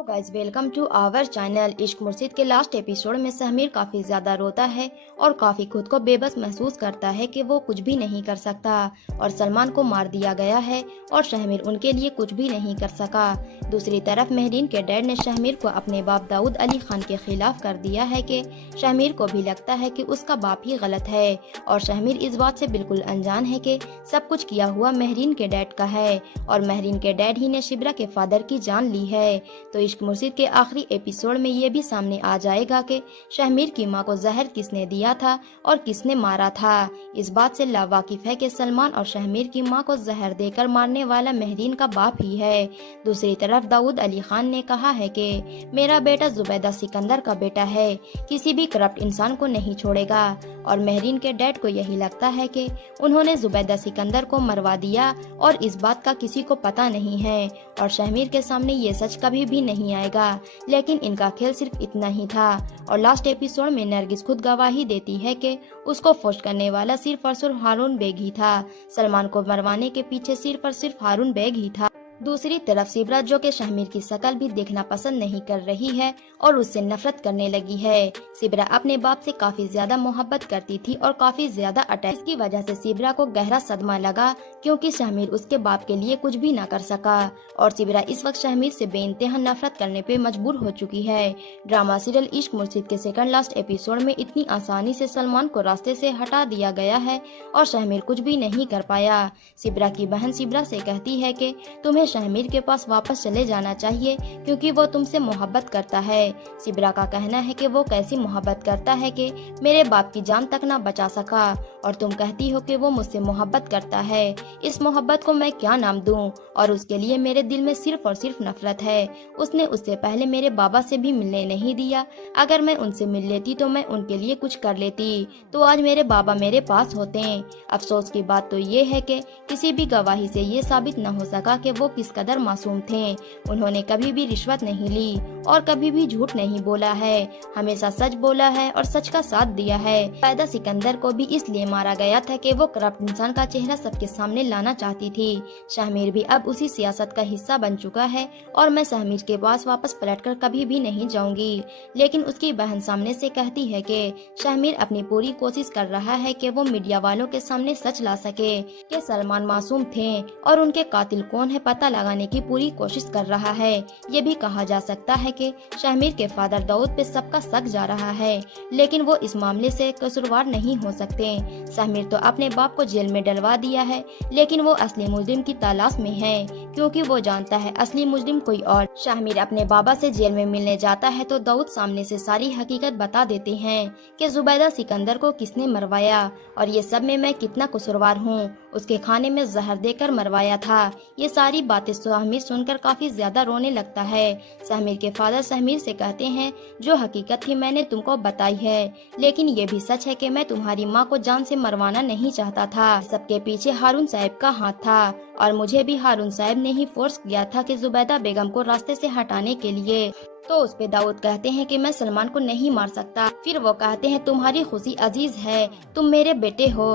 Hello guys, welcome to our channel. Ishq Murshid के last episode में सहमीर काफी ज्यादा रोता है और काफी खुद को बेबस महसूस करता है कि वो कुछ भी नहीं कर सकता और सलमान को मार दिया गया है और सहमीर उनके लिए कुछ भी नहीं कर सका। दूसरी तरफ महरीन के डैड ने सहमीर को अपने बाप दाऊद अली खान के खिलाफ कर दिया है कि सहमीर को भी लगता है कि उसका बाप ही गलत है और सहमीर इस बात से बिल्कुल अनजान है कि सब कुछ किया हुआ महरीन के डैड का है और महरीन के डैड ही ने शिब्रा के फादर की जान ली है। तो इश्क मुर्शिद के आखिरी एपिसोड में ये भी सामने आ जाएगा कि सहमीर की मां को जहर किसने दिया था और किसने मारा था। इस बात से लावाकिफ है कि सलमान और सहमीर की मां को जहर देकर मारने वाला महरीन का बाप ही है। दूसरी तरफ दाऊद अली खान ने कहा है कि मेरा बेटा जुबैदा सिकंदर का बेटा है, किसी भी करप्ट इंसान को नहीं छोड़ेगा और महरीन के डैड को यही लगता है कि उन्होंने जुबैदा सिकंदर को मरवा दिया और इस बात का किसी को पता नहीं है और सहमीर के सामने ये सच कभी भी नहीं आएगा। लेकिन इनका खेल सिर्फ इतना ही था और लास्ट एपिसोड में नरगिस खुद गवाही देती है कि उसको फोर्स करने वाला सिर्फ और सिर्फ हारून बेग ही था। सलमान को मरवाने के पीछे सिर्फ और सिर्फ हारून बेग ही था। दूसरी तरफ सिब्रा जो कि सहमीर की शक्ल भी देखना पसंद नहीं कर रही है और उससे नफरत करने लगी है। सिब्रा अपने बाप से काफी ज्यादा मोहब्बत करती थी और काफी ज्यादा अटैच। इसकी वजह से सिब्रा को गहरा सदमा लगा क्योंकि सहमीर उसके बाप के लिए कुछ भी न कर सका और सिब्रा इस वक्त सहमीर से बेइंतहा नफरत करने पे मजबूर हो चुकी है। ड्रामा सीरियल इश्क मुर्शिद के सेकंड लास्ट एपिसोड में इतनी आसानी से सलमान को रास्ते से हटा दिया गया है और सहमीर कुछ भी नहीं कर पाया। सिब्रा की बहन सिब्रा से कहती है कि तुम्हें सहमीर के पास वापस चले जाना चाहिए क्योंकि वो तुमसे मोहब्बत करता है। सिब्रा का कहना है कि वो कैसी मोहब्बत करता है कि मेरे बाप की जान तक ना बचा सका और तुम कहती हो कि वो मुझसे मोहब्बत करता है। इस मोहब्बत को मैं क्या नाम दूं और उसके लिए मेरे दिल में सिर्फ और सिर्फ नफरत है। उसने उससे पहले मेरे बाबा से भी मिलने नहीं दिया। अगर मैं उनसे मिल लेती तो मैं उनके लिए कुछ कर लेती तो आज मेरे बाबा मेरे पास होते। अफसोस की बात तो ये है कि किसी भी गवाही से ये साबित न हो सका कि वो किस कदर मासूम थे। उन्होंने कभी भी रिश्वत नहीं ली और कभी भी झूठ नहीं बोला है, हमेशा सच बोला है और सच का साथ दिया है। जुबैदा सिकंदर को भी इसलिए मारा गया था कि वो करप्ट इंसान का चेहरा सबके सामने लाना चाहती थी। सहमीर भी अब उसी सियासत का हिस्सा बन चुका है और मैं सहमीर के पास वापस पलटकर कभी भी नहीं जाऊंगी। लेकिन उसकी बहन सामने से कहती है कि सहमीर अपनी पूरी कोशिश कर रहा है कि वो मीडिया वालों के सामने सच ला सके कि सलमान मासूम थे और उनके कातिल कौन है पता लगाने की पूरी कोशिश कर रहा है। ये भी कहा जा सकता है कि सहमीर के फादर दाऊद पे सबका शक जा रहा है, लेकिन वो इस मामले से कसूरवार नहीं हो सकते। सहमीर तो अपने बाप को जेल में डलवा दिया है, लेकिन वो असली मुजरिम की तलाश में है क्योंकि वो जानता है असली मुजरिम कोई और। सहमीर अपने बाबा से जेल में मिलने जाता है तो दाऊद सामने से सारी हकीकत बता देते हैं कि जुबैदा सिकंदर को किसने मरवाया और ये सब में मैं कितना कसूरवार हूँ। उसके खाने में जहर देकर मरवाया था। ये सारी बातें सहमीर सुनकर काफी ज्यादा रोने लगता है। सहमीर के फादर सहमीर से कहते हैं जो हकीकत थी मैंने तुमको बताई है, लेकिन ये भी सच है कि मैं तुम्हारी माँ को जान से मरवाना नहीं चाहता था। सबके पीछे हारून साहब का हाथ था और मुझे भी हारून साहब ने ही फोर्स किया था कि जुबैदा बेगम को रास्ते से हटाने के लिए। तो उस पे दाऊद कहते हैं कि मैं सलमान को नहीं मार सकता। फिर वो कहते हैं तुम्हारी खुशी अजीज है, तुम मेरे बेटे हो।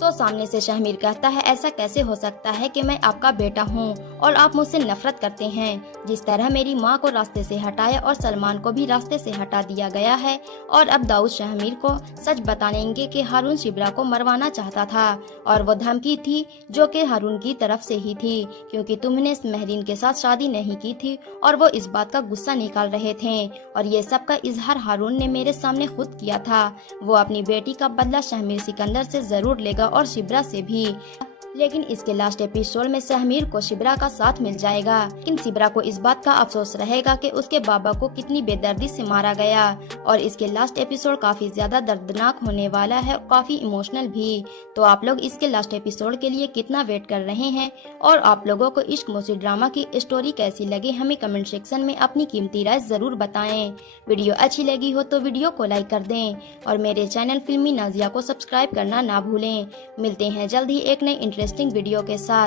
तो सामने से सहमीर कहता है ऐसा कैसे हो सकता है कि मैं आपका बेटा हूँ और आप मुझसे नफरत करते हैं। जिस तरह मेरी माँ को रास्ते से हटाया और सलमान को भी रास्ते से हटा दिया गया है और अब दाऊद सहमीर को सच बताएंगे कि हारून शिब्रा को मरवाना चाहता था और वो धमकी थी जो कि हारून की तरफ से ही थी क्योंकि तुमने महरीन के साथ शादी नहीं की थी और वो इस बात का गुस्सा निकाल रहे थे और ये सब का इजहार हारून ने मेरे सामने खुद किया था। वो अपनी बेटी का बदला सहमीर सिकंदर से जरूर लेगा और शिब्रा से भी। लेकिन इसके लास्ट एपिसोड में सहमीर को शिब्रा का साथ मिल जाएगा, लेकिन शिब्रा को इस बात का अफसोस रहेगा कि उसके बाबा को कितनी बेदर्दी से मारा गया और इसके लास्ट एपिसोड काफी ज्यादा दर्दनाक होने वाला है, काफी इमोशनल भी। तो आप लोग इसके लास्ट एपिसोड के लिए कितना वेट कर रहे हैं और आप लोगों को इश्क मुर्शिद ड्रामा की स्टोरी कैसी लगी हमें कमेंट सेक्शन में अपनी कीमती राय जरूर बताएं। वीडियो अच्छी लगी हो तो वीडियो को लाइक कर दें और मेरे चैनल फिल्मी नाजिया को सब्सक्राइब करना ना भूलें। मिलते हैं जल्द ही एक नई इंटरेस्टिंग वीडियो के साथ।